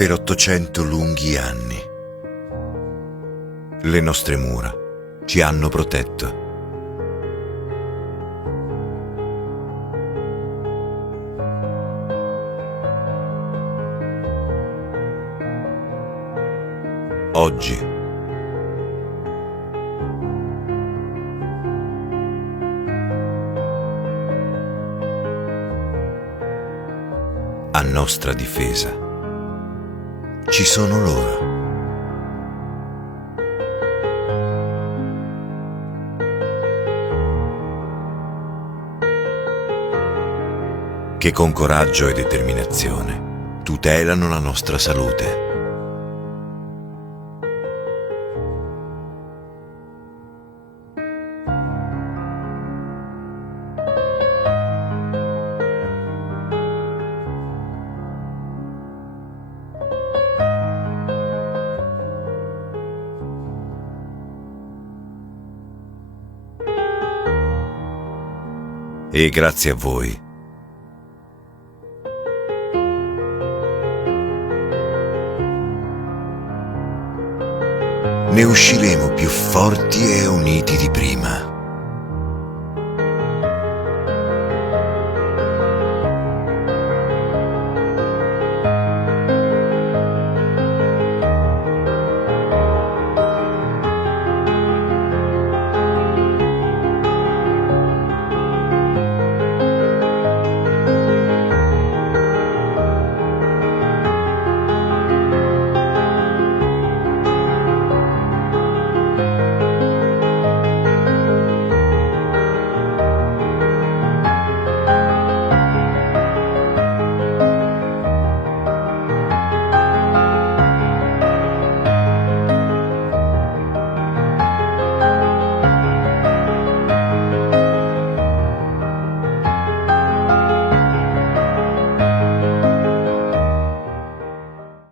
per 800 lunghi anni. Le nostre mura ci hanno protetto. Oggi a nostra difesa ci sono loro. Che con coraggio e determinazione tutelano la nostra salute. E grazie a voi ne usciremo più forti e uniti di prima.